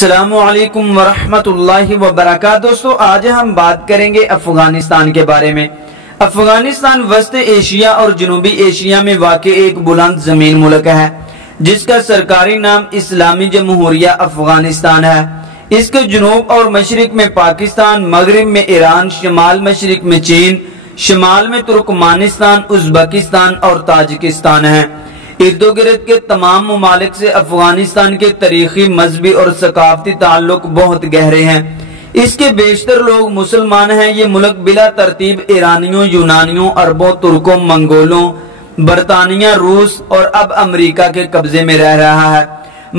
السلام علیکم ورحمۃ اللہ وبرکاتہ۔ دوستو آج ہم بات کریں گے افغانستان کے بارے میں۔ افغانستان وسط ایشیا اور جنوبی ایشیا میں واقع ایک بلند زمین ملک ہے جس کا سرکاری نام اسلامی جمہوریہ افغانستان ہے۔ اس کے جنوب اور مشرق میں پاکستان، مغرب میں ایران، شمال مشرق میں چین، شمال میں ترکمانستان، ازبکستان اور تاجکستان ہے۔ ارد گرد کے تمام ممالک سے افغانستان کے تاریخی، مذہبی اور ثقافتی تعلق بہت گہرے ہیں۔ اس کے بیشتر لوگ مسلمان ہیں۔ یہ ملک بلا ترتیب ایرانیوں، یونانیوں، عربوں، ترکوں، منگولوں، برطانیہ، روس اور اب امریکہ کے قبضے میں رہ رہا ہے،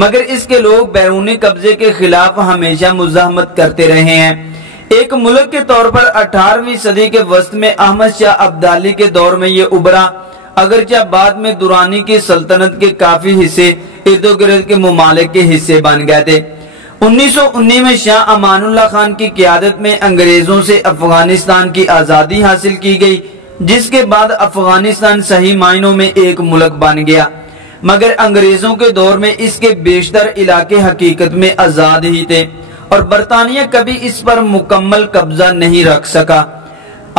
مگر اس کے لوگ بیرونی قبضے کے خلاف ہمیشہ مزاحمت کرتے رہے ہیں۔ ایک ملک کے طور پر 18ویں صدی کے وسط میں احمد شاہ ابدالی کے دور میں یہ ابھرا، اگرچہ بعد میں درانی کی سلطنت کے کافی حصے ارد گرد کے ممالک کے حصے بن گئے تھے۔ 1919 میں شاہ امان اللہ خان کی قیادت میں انگریزوں سے افغانستان کی آزادی حاصل کی گئی، جس کے بعد افغانستان صحیح معنوں میں ایک ملک بن گیا، مگر انگریزوں کے دور میں اس کے بیشتر علاقے حقیقت میں آزاد ہی تھے اور برطانیہ کبھی اس پر مکمل قبضہ نہیں رکھ سکا۔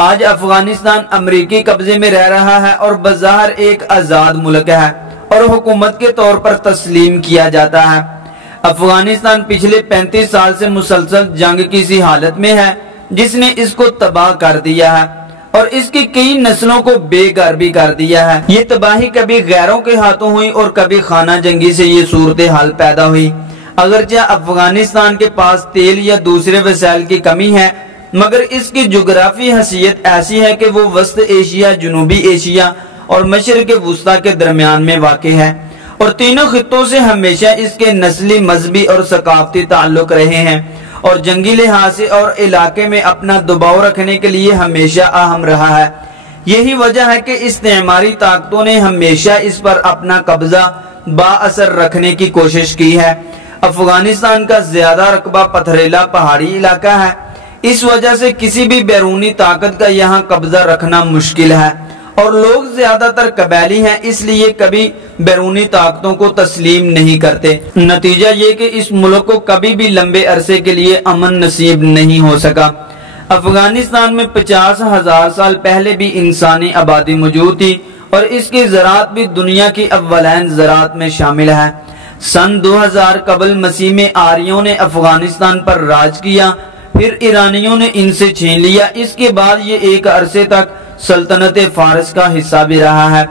آج افغانستان امریکی قبضے میں رہ رہا ہے اور بظاہر ایک آزاد ملک ہے اور حکومت کے طور پر تسلیم کیا جاتا ہے۔ افغانستان پچھلے 35 سال سے مسلسل جنگ کی سی حالت میں ہے جس نے اس کو تباہ کر دیا ہے اور اس کی کئی نسلوں کو بے گھر بھی کر دیا ہے۔ یہ تباہی کبھی غیروں کے ہاتھوں ہوئی اور کبھی خانہ جنگی سے یہ صورتحال پیدا ہوئی۔ اگرچہ افغانستان کے پاس تیل یا دوسرے وسائل کی کمی ہے، مگر اس کی جغرافی حیثیت ایسی ہے کہ وہ وسط ایشیا، جنوبی ایشیا اور مشرق وسطیٰ کے درمیان میں واقع ہے اور تینوں خطوں سے ہمیشہ اس کے نسلی، مذہبی اور ثقافتی تعلق رہے ہیں اور جنگی لحاظ سے اور علاقے میں اپنا دباؤ رکھنے کے لیے ہمیشہ اہم رہا ہے۔ یہی وجہ ہے کہ استعماری طاقتوں نے ہمیشہ اس پر اپنا قبضہ با اثر رکھنے کی کوشش کی ہے۔ افغانستان کا زیادہ رقبہ پتھریلا پہاڑی علاقہ ہے، اس وجہ سے کسی بھی بیرونی طاقت کا یہاں قبضہ رکھنا مشکل ہے اور لوگ زیادہ تر قبائلی ہیں، اس لیے کبھی بیرونی طاقتوں کو تسلیم نہیں کرتے۔ نتیجہ یہ کہ اس ملک کو کبھی بھی لمبے عرصے کے لیے امن نصیب نہیں ہو سکا۔ افغانستان میں 50,000 سال پہلے بھی انسانی آبادی موجود تھی اور اس کی زراعت بھی دنیا کی اولین زراعت میں شامل ہے۔ سن 2000 قبل مسیح میں آریوں نے افغانستان پر راج کیا، پھر ایرانیوں نے ان سے چھین لیا۔ اس کے بعد یہ ایک عرصے تک سلطنت فارس کا حصہ بھی رہا ہے۔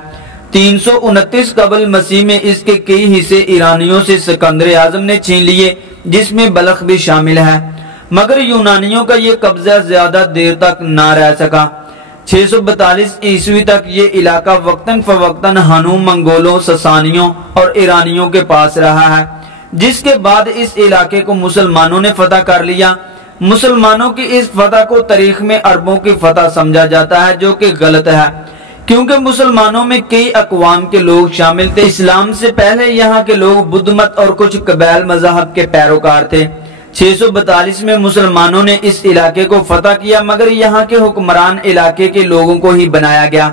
329 قبل مسیح میں اس کے کئی حصے ایرانیوں سے سکندر اعظم نے چھین لیے، جس میں بلخ بھی شامل ہے، مگر یونانیوں کا یہ قبضہ زیادہ دیر تک نہ رہ سکا۔ 642 عیسوی تک یہ علاقہ وقتاً فوقتاً ہنو، منگولوں، سسانیوں اور ایرانیوں کے پاس رہا ہے، جس کے بعد اس علاقے کو مسلمانوں نے فتح کر لیا۔ مسلمانوں کی اس فتح کو تاریخ میں عربوں کی فتح سمجھا جاتا ہے، جو کہ غلط ہے، کیونکہ مسلمانوں میں کئی اقوام کے لوگ شامل تھے۔ اسلام سے پہلے یہاں کے لوگ بدھ مت اور کچھ قبائل مذہب کے پیروکار تھے۔ 642 میں مسلمانوں نے اس علاقے کو فتح کیا، مگر یہاں کے حکمران علاقے کے لوگوں کو ہی بنایا گیا۔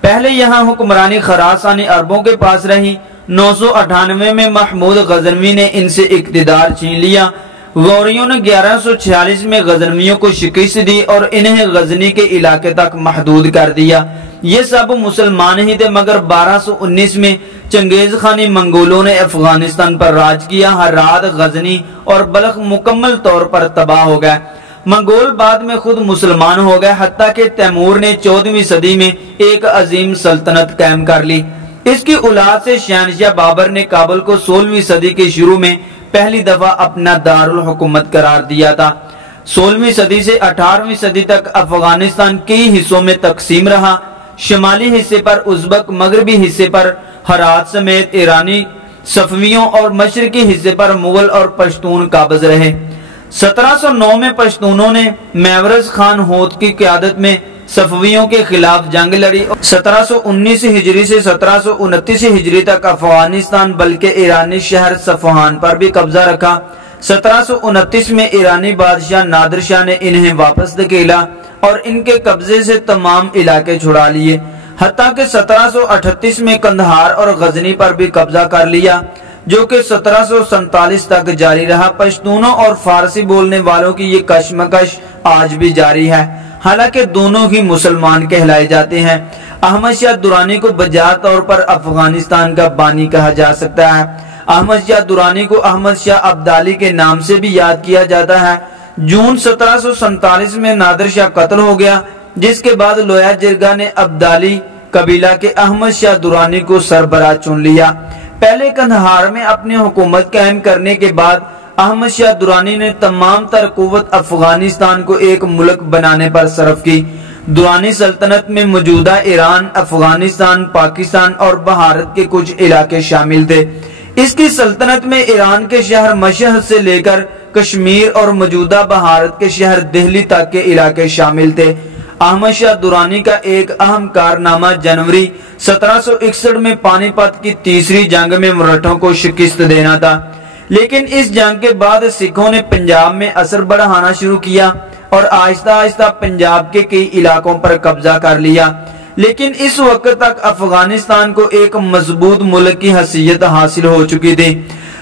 پہلے یہاں حکمرانی خراسانی عربوں کے پاس رہی۔ 998 میں محمود غزنوی نے ان سے اقتدار چھین لیا۔ غوریوں نے 1146 میں غزنویوں کو شکست دی اور انہیں غزنی کے علاقے تک محدود کر دیا۔ یہ سب مسلمان ہی تھے، مگر 1219 میں چنگیز خانی منگولوں نے افغانستان پر راج کیا۔ ہرات، غزنی اور بلخ مکمل طور پر تباہ ہو گئے۔ منگول بعد میں خود مسلمان ہو گئے، حتیٰ کہ تیمور نے 14ویں صدی میں ایک عظیم سلطنت قائم کر لی۔ اس کی اولاد سے شہنشاہ بابر نے کابل کو 16ویں صدی کے شروع میں پہلی دفعہ اپنا دارالحکومت قرار دیا تھا۔ 16ویں صدی سے 18ویں صدی تک افغانستان کئی حصوں میں تقسیم رہا۔ شمالی حصے پر ازبک، مغربی حصے پر ہرات سمیت ایرانی، صفویوں اور مشرقی حصے پر مغل اور پشتون قابض رہے۔ 1709 میں پشتونوں نے میورز خان ہوت کی قیادت میں صفویوں کے خلاف جنگ لڑی۔ 1719 ہجری سے 1729 ہجری تک افغانستان بلکہ ایرانی شہر صفوان پر بھی قبضہ رکھا۔ 1729 میں ایرانی بادشاہ نادر شاہ نے انہیں واپس دھکیلا اور ان کے قبضے سے تمام علاقے چھڑا لیے، حتیٰ کہ 1738 میں قندھار اور غزنی پر بھی قبضہ کر لیا۔ جو کہ 1747 تک جاری رہا۔ پشتونوں اور فارسی بولنے والوں کی یہ کشمکش آج بھی جاری ہے، حالانکہ دونوں ہی مسلمان کہلائے جاتے ہیں۔ احمد شاہ درانی کو بجا طور پر افغانستان کا بانی کہا جا سکتا ہے۔ احمد شاہ درانی کو احمد شاہ ابدالی کے نام سے بھی یاد کیا جاتا ہے۔ جون 1747 میں نادر شاہ قتل ہو گیا، جس کے بعد لویا جرگہ نے ابدالی قبیلہ کے احمد شاہ درانی کو سربراہ چن لیا۔ پہلے قندھار میں اپنی حکومت قائم کرنے کے بعد احمد شاہ درانی نے تمام تر قوت افغانستان کو ایک ملک بنانے پر صرف کی۔ درانی سلطنت میں موجودہ ایران، افغانستان، پاکستان اور بھارت کے کچھ علاقے شامل تھے۔ اس کی سلطنت میں ایران کے شہر مشہد سے لے کر کشمیر اور موجودہ بھارت کے شہر دہلی تک کے علاقے شامل تھے۔ احمد شاہ درانی کا ایک اہم کارنامہ جنوری 1761 میں پانی پت کی تیسری جنگ میں مرہٹوں کو شکست دینا تھا، لیکن اس جنگ کے بعد سکھوں نے پنجاب میں اثر بڑھانا شروع کیا اور آہستہ آہستہ پنجاب کے کئی علاقوں پر قبضہ کر لیا، لیکن اس وقت تک افغانستان کو ایک مضبوط ملک کی حیثیت حاصل ہو چکی تھی۔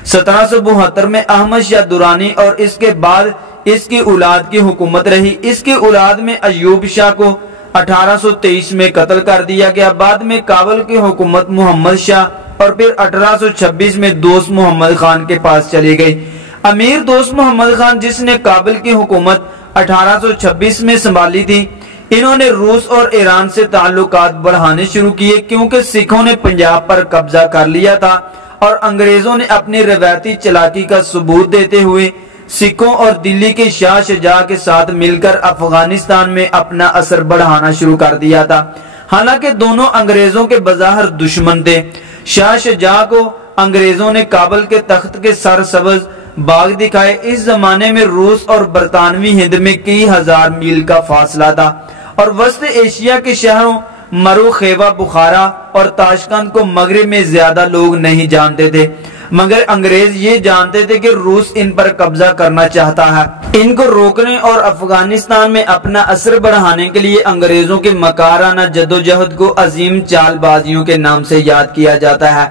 1772 میں احمد شاہ درانی اور اس کے بعد اس کی اولاد کی حکومت رہی۔ اس کی اولاد میں ایوب شاہ کو 1823 میں قتل کر دیا گیا۔ بعد میں کابل کی حکومت محمد شاہ اور پھر 1826 میں دوست محمد خان کے پاس چلی گئی۔ امیر دوست محمد خان، جس نے کابل کی حکومت 1826 میں سنبھالی تھی، انہوں نے روس اور ایران سے تعلقات بڑھانے شروع کیے، کیونکہ سکھوں نے پنجاب پر قبضہ کر لیا تھا اور انگریزوں نے اپنی روایتی چالاکی کا ثبوت دیتے ہوئے سکھوں اور دلی کے شاہ شجاع کے ساتھ مل کر افغانستان میں اپنا اثر بڑھانا شروع کر دیا تھا۔ حالانکہ دونوں انگریزوں کے بظاہر دشمن تھے۔ شاہ شجاع کو انگریزوں نے کابل کے تخت کے سرسبز باغ دکھائے۔ اس زمانے میں روس اور برطانوی ہند میں کئی ہزار میل کا فاصلہ تھا اور وسط ایشیا کے شہروں مرو، خیبہ، بخارا اور تاشقند کو مغرب میں زیادہ لوگ نہیں جانتے تھے، مگر انگریز یہ جانتے تھے کہ روس ان پر قبضہ کرنا چاہتا ہے۔ ان کو روکنے اور افغانستان میں اپنا اثر بڑھانے کے لیے انگریزوں کے مکارانہ جدوجہد کو عظیم چال بازیوں کے نام سے یاد کیا جاتا ہے۔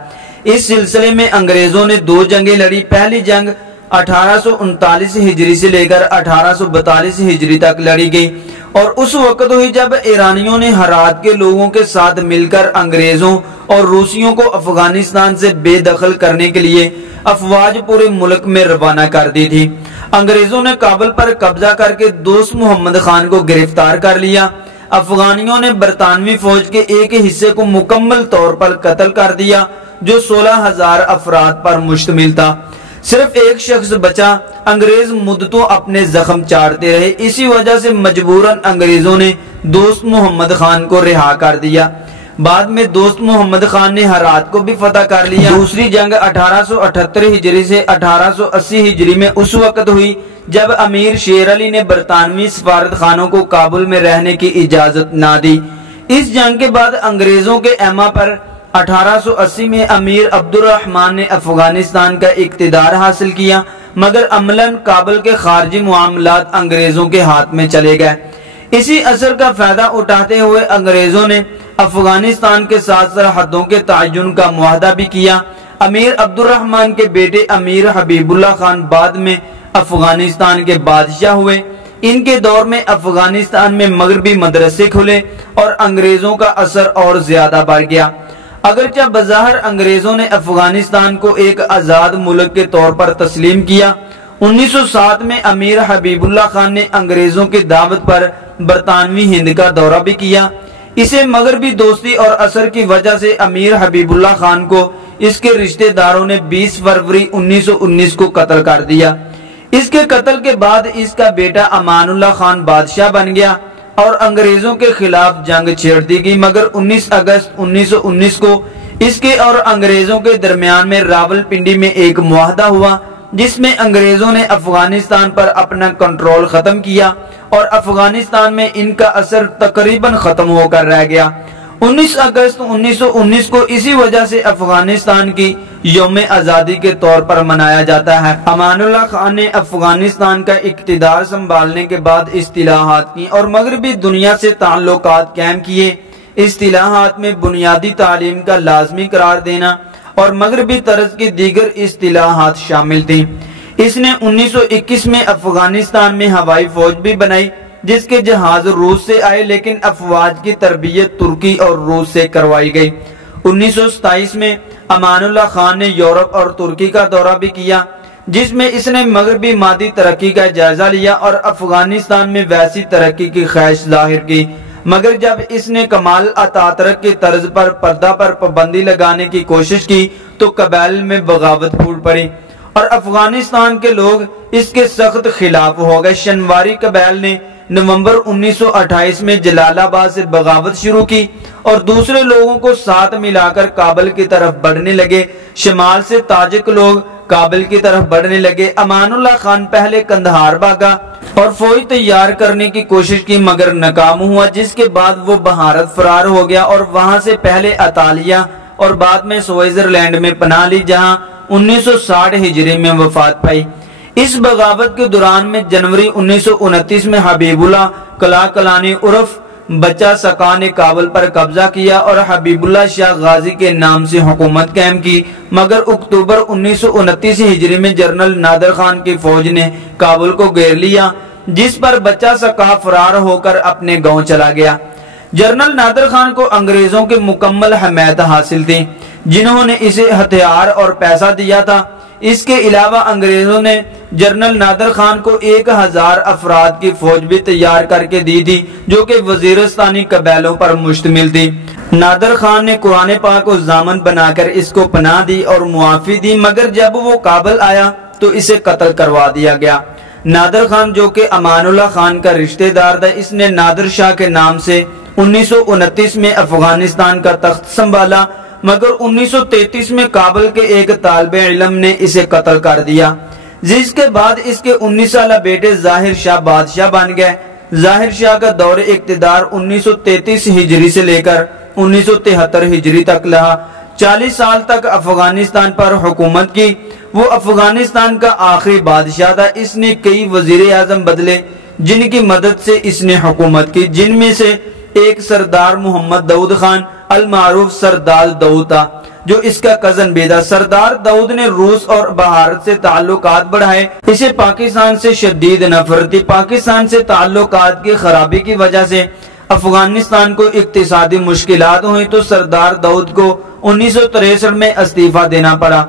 اس سلسلے میں انگریزوں نے 2 جنگیں لڑی۔ پہلی جنگ 1839 ہجری سے لے کر 1842 ہجری تک لڑی گئی اور اس وقت ہوئی جب ایرانیوں نے ہرات کے لوگوں کے ساتھ مل کر انگریزوں اور روسیوں کو افغانستان سے بے دخل کرنے کے لیے افواج پورے ملک میں روانہ کر دی تھی۔ انگریزوں نے کابل پر قبضہ کر کے دوست محمد خان کو گرفتار کر لیا۔ افغانیوں نے برطانوی فوج کے ایک حصے کو مکمل طور پر قتل کر دیا، جو 16,000 افراد پر مشتمل تھا۔ صرف ایک شخص بچا۔ انگریز مدتوں اپنے زخم چاڑتے رہے، اسی وجہ سے مجبوراً انگریزوں نے دوست محمد خان کو رہا کر دیا۔ بعد میں دوست محمد خان نے ہرات کو بھی فتح کر لیا۔ دوسری جنگ 1878 ہجری سے 1880 ہجری میں اس وقت ہوئی جب امیر شیر علی نے برطانوی سفارت خانوں کو کابل میں رہنے کی اجازت نہ دی۔ اس جنگ کے بعد انگریزوں کے ایما پر 1880 میں امیر عبد الرحمن نے افغانستان کا اقتدار حاصل کیا، مگر عملاً کابل کے خارجی معاملات انگریزوں کے ہاتھ میں چلے گئے۔ اسی اثر کا فائدہ اٹھاتے ہوئے انگریزوں نے افغانستان کے ساتھ سرحدوں کے تعین کا معاہدہ بھی کیا۔ امیر عبد الرحمن کے بیٹے امیر حبیب اللہ خان بعد میں افغانستان کے بادشاہ ہوئے۔ ان کے دور میں افغانستان میں مغربی مدرسے کھلے اور انگریزوں کا اثر اور زیادہ بڑھ گیا۔ اگرچہ بظاہر انگریزوں نے افغانستان کو ایک آزاد ملک کے طور پر تسلیم کیا، 1907 میں امیر حبیب اللہ خان نے انگریزوں کی دعوت پر برطانوی ہند کا دورہ بھی کیا۔ اسے مغربی دوستی اور اثر کی وجہ سے امیر حبیب اللہ خان کو اس کے رشتہ داروں نے 20 فروری 1919 کو قتل کر دیا۔ اس کے قتل کے بعد اس کا بیٹا امان اللہ خان بادشاہ بن گیا اور انگریزوں کے خلاف جنگ چھیڑ دی گئی، مگر 19 اگست 1919 کو اس کے اور انگریزوں کے درمیان میں راول پنڈی میں ایک معاہدہ ہوا، جس میں انگریزوں نے افغانستان پر اپنا کنٹرول ختم کیا اور افغانستان میں ان کا اثر تقریباً ختم ہو کر رہ گیا۔ 19 اگست 1919 کو اسی وجہ سے افغانستان کی یوم آزادی کے طور پر منایا جاتا ہے۔ امان اللہ خان نے افغانستان کا اقتدار سنبھالنے کے بعد اصلاحات کی اور مغربی دنیا سے تعلقات قائم کیے۔ اصلاحات میں بنیادی تعلیم کا لازمی قرار دینا اور مغربی طرز کی دیگر اصطلاحات شامل تھیں۔ اس نے 1921 میں افغانستان میں ہوائی فوج بھی بنائی جس کے جہاز روس سے آئے، لیکن افواج کی تربیت ترکی اور روس سے کروائی گئی۔ 1927 میں امان اللہ خان نے یورپ اور ترکی کا دورہ بھی کیا جس میں اس نے مغربی مادی ترقی کا جائزہ لیا اور افغانستان میں ویسی ترقی کی خواہش ظاہر کی، مگر جب اس نے کمال اتاترک کی طرز پر پردہ پر پابندی لگانے کی کوشش کی تو قبائل میں بغاوت پھوٹ پڑی اور افغانستان کے لوگ اس کے سخت خلاف ہو گئے۔ شنواری قبائل نے نومبر 1928 میں جلال آباد سے بغاوت شروع کی اور دوسرے لوگوں کو ساتھ ملا کر کابل کی طرف بڑھنے لگے۔ شمال سے تاجک لوگ کابل کی طرف بڑھنے لگے۔ امان اللہ خان پہلے قندھار بھاگا اور فوج تیار کرنے کی کوشش کی مگر ناکام ہوا، جس کے بعد وہ بھارت فرار ہو گیا اور وہاں سے پہلے اطالیہ اور بعد میں سوئٹزرلینڈ میں پناہ لی، جہاں 1960 ہجری میں وفات پائی۔ اس بغاوت کے دوران میں جنوری 1929 میں حبیب اللہ کلاکلانی عرف بچہ سکا نے کابل پر قبضہ کیا اور حبیب اللہ شاہ غازی کے نام سے حکومت قائم کی، مگر اکتوبر 1929 ہجری میں جنرل نادر خان کی فوج نے کابل کو گھیر لیا، جس پر بچہ سکا فرار ہو کر اپنے گاؤں چلا گیا۔ جنرل نادر خان کو انگریزوں کی مکمل حمایت حاصل تھی جنہوں نے اسے ہتھیار اور پیسہ دیا تھا۔ اس کے علاوہ انگریزوں نے جنرل نادر خان کو 1000 افراد کی فوج بھی تیار کر کے دی تھی جو کہ وزیرستانی قبائلوں پر مشتمل تھی۔ نادر خان نے قرآن پاک کو ضامن بنا کر اس کو پناہ دی اور معافی دی، مگر جب وہ کابل آیا تو اسے قتل کروا دیا گیا۔ نادر خان جو کہ امان اللہ خان کا رشتہ دار تھا، اس نے نادر شاہ کے نام سے 1929 میں افغانستان کا تخت سنبھالا، مگر 1933 میں کابل کے ایک طالب علم نے اسے قتل کر دیا، جس کے بعد اس کے 19 سالہ بیٹے ظاہر شاہ بادشاہ بن گئے۔ ظاہر شاہ کا دور اقتدار 1933 ہجری سے لے کر 1973 ہجری تک رہا، 40 سال تک افغانستان پر حکومت کی۔ وہ افغانستان کا آخری بادشاہ تھا۔ اس نے کئی وزیر اعظم بدلے جن کی مدد سے اس نے حکومت کی، جن میں سے ایک سردار محمد داؤد خان المعروف سردار داؤد تھا جو اس کا کزن بھی تھا۔ سردار داؤد نے روس اور بھارت سے تعلقات بڑھائے، اسے پاکستان سے شدید نفرت تھی۔ پاکستان سے تعلقات کی خرابی کی وجہ سے افغانستان کو اقتصادی مشکلات ہوئی تو سردار داؤد کو 1963 میں استعفیٰ دینا پڑا،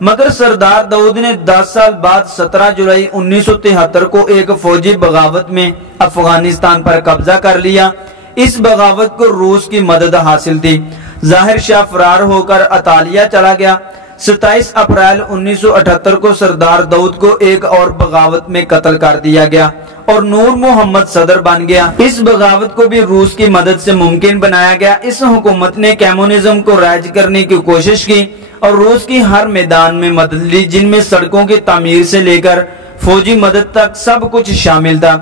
مگر سردار داؤد نے 10 سال بعد 17 جولائی 1973 کو ایک فوجی بغاوت میں افغانستان پر قبضہ کر لیا۔ اس بغاوت کو روس کی مدد حاصل تھی۔ ظاہر شاہ فرار ہو کر اطالیہ چلا گیا۔ 27 اپریل 1978 کو سردار داؤد کو ایک اور بغاوت میں قتل کر دیا گیا اور نور محمد صدر بن گیا۔ اس بغاوت کو بھی روس کی مدد سے ممکن بنایا گیا۔ اس حکومت نے کمیونزم کو رائج کرنے کی کوشش کی اور روس کی ہر میدان میں مدد لی، جن میں سڑکوں کی تعمیر سے لے کر فوجی مدد تک سب کچھ شامل تھا۔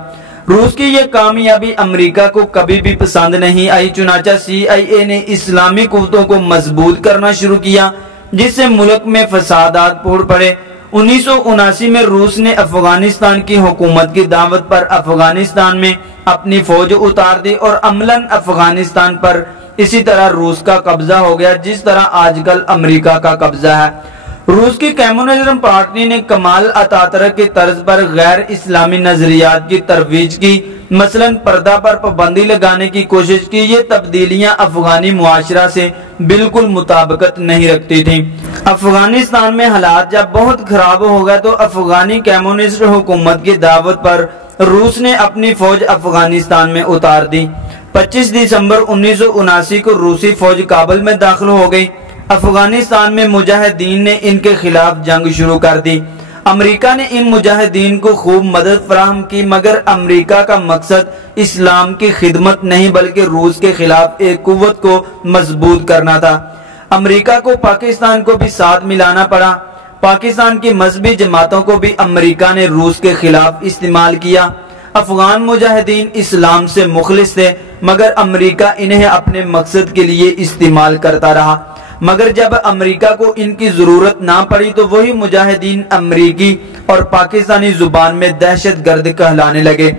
روس کی یہ کامیابی امریکہ کو کبھی بھی پسند نہیں آئی، چنانچہ CIA نے اسلامی قوتوں کو مضبوط کرنا شروع کیا، جس سے ملک میں فسادات پھوٹ پڑے۔ 1979 میں روس نے افغانستان کی حکومت کی دعوت پر افغانستان میں اپنی فوج اتار دی اور عملاً افغانستان پر اسی طرح روس کا قبضہ ہو گیا جس طرح آج کل امریکہ کا قبضہ ہے۔ روس کی کمیونزم پارٹی نے کمال اتاترک کی طرز پر غیر اسلامی نظریات کی ترویج کی، مثلاً پردہ پر پابندی لگانے کی کوشش کی۔ یہ تبدیلیاں افغانی معاشرہ سے بالکل مطابقت نہیں رکھتی تھیں۔ افغانستان میں حالات جب بہت خراب ہو گئے تو افغانی کمیونسٹ حکومت کی دعوت پر روس نے اپنی فوج افغانستان میں اتار دی۔ 25 دسمبر 1979 کو روسی فوج کابل میں داخل ہو گئی۔ افغانستان میں مجاہدین نے ان کے خلاف جنگ شروع کر دی۔ امریکہ نے ان مجاہدین کو خوب مدد فراہم کی، مگر امریکہ کا مقصد اسلام کی خدمت نہیں بلکہ روس کے خلاف ایک قوت کو مضبوط کرنا تھا۔ امریکہ کو پاکستان کو بھی ساتھ ملانا پڑا۔ پاکستان کی مذہبی جماعتوں کو بھی امریکہ نے روس کے خلاف استعمال کیا۔ افغان مجاہدین اسلام سے مخلص تھے، مگر امریکہ انہیں اپنے مقصد کے لیے استعمال کرتا رہا۔ مگر جب امریکہ کو ان کی ضرورت نہ پڑی تو وہی مجاہدین امریکی اور پاکستانی زبان میں دہشت گرد کہلانے لگے۔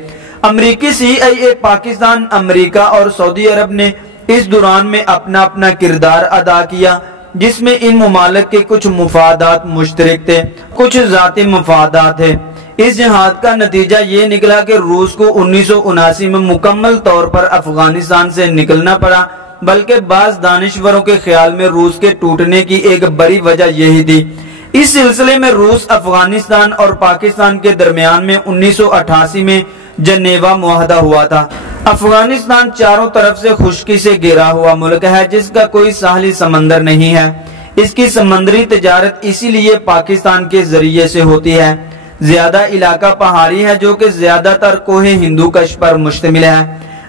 امریکی CIA، پاکستان، امریکہ اور سعودی عرب نے اس دوران میں اپنا اپنا کردار ادا کیا۔ جس میں ان ممالک کے کچھ مفادات مشترک تھے، کچھ ذاتی مفادات تھے۔ اس جہاد کا نتیجہ یہ نکلا کہ روس کو 1979 میں مکمل طور پر افغانستان سے نکلنا پڑا، بلکہ بعض دانشوروں کے خیال میں روس کے ٹوٹنے کی ایک بڑی وجہ یہی تھی۔ اس سلسلے میں روس افغانستان اور پاکستان کے درمیان میں 1988 میں جنیوا معاہدہ ہوا تھا۔ افغانستان چاروں طرف سے خشکی سے گھرا ہوا ملک ہے جس کا کوئی ساحلی سمندر نہیں ہے۔ اس کی سمندری تجارت اسی لیے پاکستان کے ذریعے سے ہوتی ہے۔ زیادہ علاقہ پہاڑی ہے جو کہ زیادہ تر کوہ ہندو کش پر مشتمل ہے۔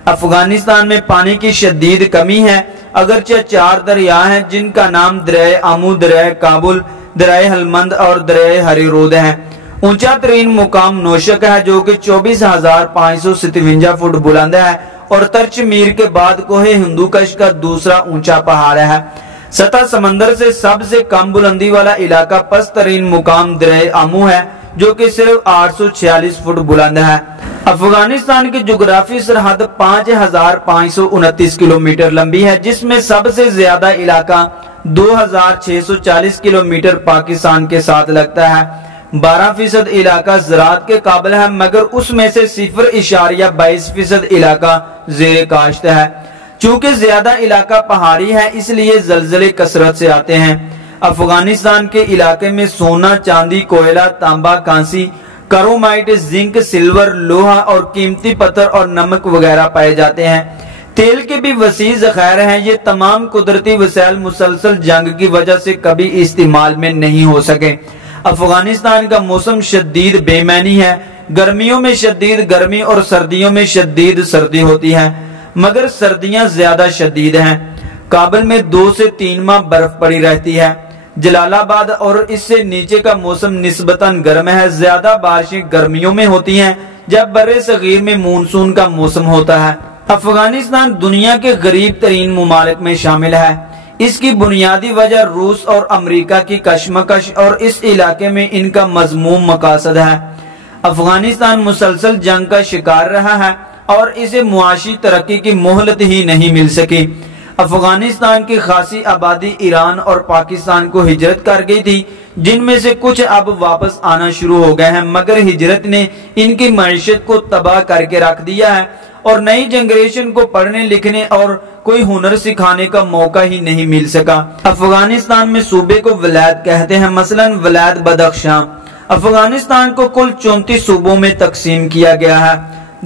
افغانستان میں پانی کی شدید کمی ہے، اگرچہ 4 دریا ہیں جن کا نام دریائے آمو، دریائے کابل، دریائے ہلمند اور دریائے ہری رود ہے۔ اونچا ترین مقام نوشک ہے جو کہ 24,557 فٹ بلند ہے اور ترچ میر کے بعد کوہ ہندو کش کا دوسرا اونچا پہاڑ ہے۔ سطح سمندر سے سب سے کم بلندی والا علاقہ پست ترین مقام دریائے آمو ہے جو کہ صرف 846 فٹ بلند ہے۔ افغانستان کی جغرافی سرحد 5,529 کلومیٹر لمبی ہے، جس میں سب سے زیادہ علاقہ 2,640 کلومیٹر پاکستان کے ساتھ لگتا ہے۔ 12% علاقہ زراعت کے قابل ہے، مگر اس میں سے 0.22% علاقہ زیر کاشت ہے۔ چونکہ زیادہ علاقہ پہاڑی ہے اس لیے زلزلے کثرت سے آتے ہیں۔ افغانستان کے علاقے میں سونا، چاندی، کوئلہ، تانبا، کانسی، کرومائٹ، زنک، سلور، لوہا اور قیمتی پتھر اور نمک وغیرہ پائے جاتے ہیں۔ تیل کے بھی وسیع ذخائر ہیں۔ یہ تمام قدرتی وسائل مسلسل جنگ کی وجہ سے کبھی استعمال میں نہیں ہو سکے۔ افغانستان کا موسم شدید بے معنی ہے۔ گرمیوں میں شدید گرمی اور سردیوں میں شدید سردی ہوتی ہے، مگر سردیاں زیادہ شدید ہیں۔ کابل میں 2 سے 3 ماہ برف پڑی رہتی ہے۔ جلال آباد اور اس سے نیچے کا موسم نسبتاً گرم ہے۔ زیادہ بارشیں گرمیوں میں ہوتی ہیں جب برِ صغیر میں مونسون کا موسم ہوتا ہے۔ افغانستان دنیا کے غریب ترین ممالک میں شامل ہے۔ اس کی بنیادی وجہ روس اور امریکہ کی کشمکش اور اس علاقے میں ان کا مذموم مقاصد ہے۔ افغانستان مسلسل جنگ کا شکار رہا ہے اور اسے معاشی ترقی کی مہلت ہی نہیں مل سکی۔ افغانستان کی خاصی آبادی ایران اور پاکستان کو ہجرت کر گئی تھی، جن میں سے کچھ اب واپس آنا شروع ہو گئے ہیں، مگر ہجرت نے ان کی معیشت کو تباہ کر کے رکھ دیا ہے اور نئی جنریشن کو پڑھنے لکھنے اور کوئی ہنر سکھانے کا موقع ہی نہیں مل سکا۔ افغانستان میں صوبے کو ولایت کہتے ہیں، مثلا ولایت بدخشاں۔ افغانستان کو کل 34 صوبوں میں تقسیم کیا گیا ہے۔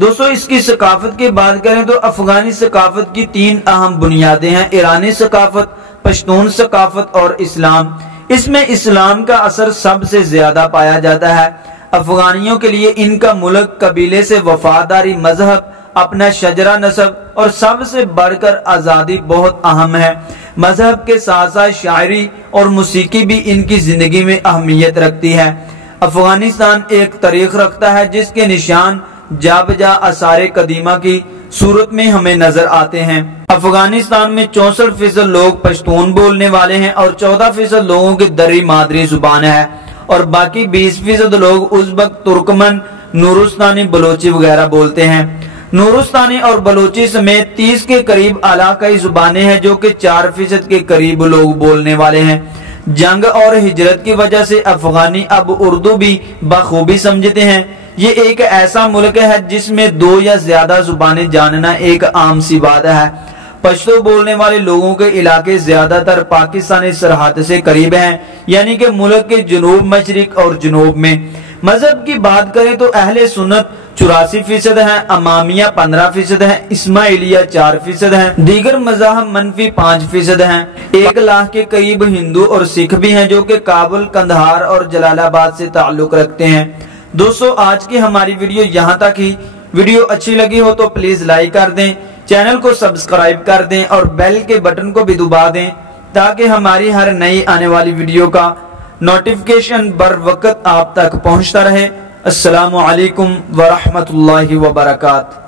دوستو اس کی ثقافت کی بات کریں تو افغانی ثقافت کی 3 اہم بنیادیں ہیں: ایرانی ثقافت، پشتون ثقافت اور اسلام۔ اس میں اسلام کا اثر سب سے زیادہ پایا جاتا ہے۔ افغانیوں کے لیے ان کا ملک، قبیلے سے وفاداری، مذہب، اپنا شجرہ نسب اور سب سے بڑھ کر آزادی بہت اہم ہے۔ مذہب کے ساتھ ساتھ شاعری اور موسیقی بھی ان کی زندگی میں اہمیت رکھتی ہے۔ افغانستان ایک تاریخ رکھتا ہے جس کے نشان جا بجا آثار قدیمہ کی صورت میں ہمیں نظر آتے ہیں۔ افغانستان میں 64% لوگ پشتون بولنے والے ہیں اور 14% لوگوں کی دری مادری زبان ہے اور باقی 20% لوگ ازبک، ترکمن، نورستانی، بلوچی وغیرہ بولتے ہیں۔ نورستانی اور بلوچی سمیت 30 کے قریب علاقائی زبانیں ہیں جو کہ 4% کے قریب لوگ بولنے والے ہیں۔ جنگ اور ہجرت کی وجہ سے افغانی اب اردو بھی بخوبی سمجھتے ہیں۔ یہ ایک ایسا ملک ہے جس میں 2 یا زیادہ زبانیں جاننا ایک عام سی بات ہے۔ پشتو بولنے والے لوگوں کے علاقے زیادہ تر پاکستانی سرحد سے قریب ہیں، یعنی کہ ملک کے جنوب مشرق اور جنوب میں۔ مذہب کی بات کریں تو اہل سنت 84% ہیں، امامیہ 15% ہیں، اسماعیلیہ 4% ہیں، دیگر مذاہب منفی 5% ہیں۔ 1 لاکھ کے قریب ہندو اور سکھ بھی ہیں جو کہ کابل، قندھار اور جلال آباد سے تعلق رکھتے ہیں۔ دوستو آج کی ہماری ویڈیو یہاں تک ہی۔ ویڈیو اچھی لگی ہو تو پلیز لائک کر دیں، چینل کو سبسکرائب کر دیں اور بیل کے بٹن کو بھی دبا دیں تاکہ ہماری ہر نئی آنے والی ویڈیو کا نوٹیفیکیشن بر وقت آپ تک پہنچتا رہے۔ السلام علیکم ورحمۃ اللہ وبرکاتہ۔